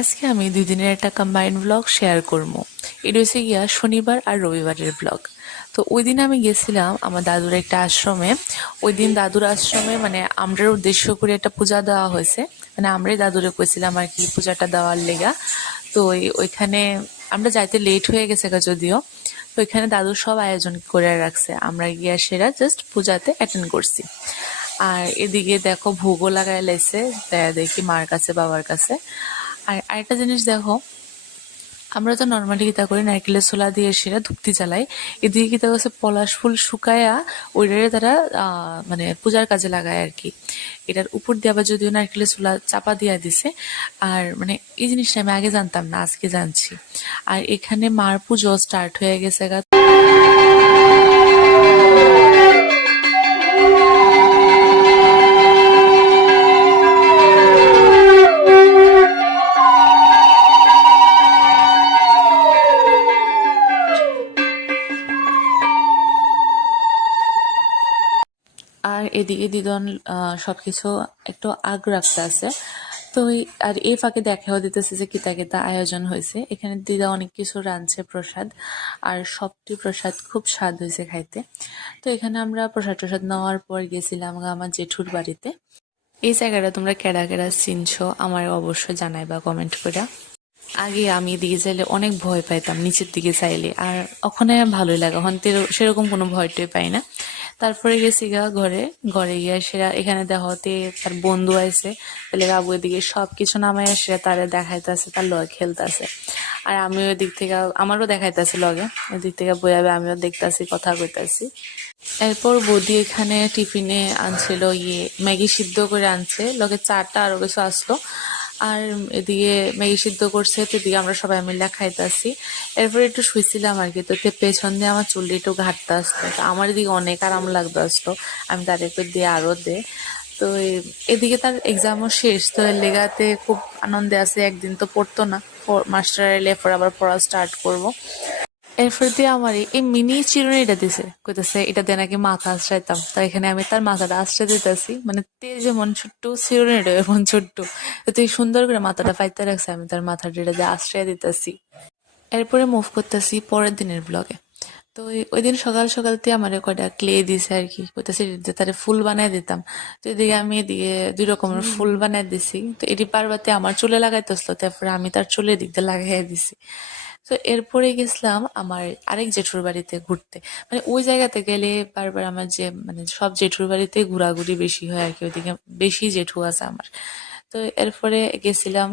আজকে আমি 2 দিনের একটা কম্বাইন্ড ব্লগ শেয়ার করবো। এটা হচ্ছে গিয়া শনিবার আর রবিবারের ব্লগ। তো ওই দিন আমি গেছিলাম আমার দাদুর একটা আশ্রমে। ওই দিন দাদুর আশ্রমে মানে আমরার উদ্দেশ্য করে একটা পূজা দেওয়া হয়েছে। মানে আমরাই দাদুরে কইছিলাম আর কি পূজাটা দেওয়ার লেগা। তো ওইখানে আমরা যাইতে লেট হয়ে গেছে যদিও। তো ওইখানে দাদুর সব আয়োজন করে রাখছে, আমরা গিয়া সেরা জাস্ট পূজাতে অ্যাটেন্ড করছি। আর এদিকে দেখো ভোগও লাগাই লাইছে, দেখি মার কাছে বাবার কাছে। আর আরেকটা জিনিস দেখো, আমরা তো নর্মালি কিতা করি নারকেলের ছোলা দিয়ে সেরা ধূপতি জ্বালাই। এদিকে কিতা করছে পলাশ ফুল শুকায়া ওইটারে তারা মানে পূজার কাজে লাগায় আর কি। এটার উপর দিয়ে আবার যদিও নারকেলের ছোলা চাপা দিয়া দিছে। আর মানে এই জিনিসটা আমি আগে জানতাম না, আজকে জানছি। আর এখানে মার পুজো স্টার্ট হয়ে গেছে গা। আর এদিকে দিদন সবকিছু একটু আগ রাখতে আছে। তো আর এই ফাঁকে দেখাও দিতেছে যে কিতা কিতা আয়োজন হয়েছে। এখানে দিদা অনেক কিছু রাঁধছে প্রসাদ, আর সবটি প্রসাদ খুব স্বাদ হয়েছে খাইতে। তো এখানে আমরা প্রসাদ টসাদ নেওয়ার পর গেছিলাম আমার জেঠুর বাড়িতে। এই জায়গাটা তোমরা কেডা কেডা চিনছো আমার অবশ্যই জানাইবা কমেন্ট করে। আগে আমি এদিকে চাইলে অনেক ভয় পাইতাম নিচের দিকে চাইলে, আর ওখানে ভালোই লাগে, ওখান থেকে সেরকম কোনো ভয় টয় পাই না। তারপরে গেছি গা ঘরে, ঘরে গিয়ে সেরা এখানে দেখাতে তার বন্ধু আছে, তাহলে বাবু এদিকে সবকিছু নামাই সেরা তারে দেখাইতেছে, তার লগে খেলতেছে। আর আমিও ওই দিক থেকে আমারও দেখাইতেছে লগে, ওই দিক থেকে বইয়াবে আমিও দেখতাছি কথা কইতাছি। এরপর বৌদি এখানে টিফিনে আনছিল ম্যাগি সিদ্ধ করে আনছে, লগে চাটা আরো কিছু আসলো। আর এদিকে ম্যাগি সিদ্ধ করছে, তো এদিকে আমরা সবাই মিলে খাইতেছি। এরপর একটু শুয়েছিলাম আর কি, তো পেছন দিয়ে আমার চুলটা একটু ঘাটতে আসতো, তো আমার এদিকে অনেক আরাম লাগতে আসতো। আমি তার একটু দিয়ে আরো দে। তো এদিকে তার এক্সামও শেষ, তো এর লেগাতে খুব আনন্দে আছে। একদিন তো পড়তো না, মাস্টার এলে এরপর আবার পড়া স্টার্ট করব। এরপর দিয়ে আমার এই মিনি চিরুনিটা দিছে, কইতেছে এটা দিয়ে নাকি মাথা আশ্রাইতাম। তাই এখানে আমি তার মাথাটা আশ্রয় দিতেছি, মানে তে যেমন ছোট্ট চিরুনিটা এমন ছোট্ট। তো তুই সুন্দর করে মাথাটা পাইতে রাখছে, আমি তার মাথাটা এটা দিয়ে আশ্রয় দিতেছি। এরপরে মুভ করতেছি পরের দিনের ব্লগে। তো ওই দিন সকাল সকালতে আমার কয়টা ক্লে দিছে আর কি, কইতেছে তারে ফুল বানাই দিতাম। তো এদিকে আমি এদিকে 2 রকমের ফুল বানাই দিছি। তো এটি পারবাতে আমার চুলে লাগাইতেছিল, তারপরে আমি তার চুলের দিক দিয়ে লাগাই দিছি। তো এরপরে গেছিলাম আমার আরেক জেঠুর বাড়িতে ঘুরতে। মানে ওই জায়গাতে গেলে বারবার আমার যে মানে সব জেঠুর বাড়িতে ঘোরাঘুরি বেশি হয় আর কি, ওইদিকে বেশি জেঠু আছে আমার। তো এরপরে গেছিলাম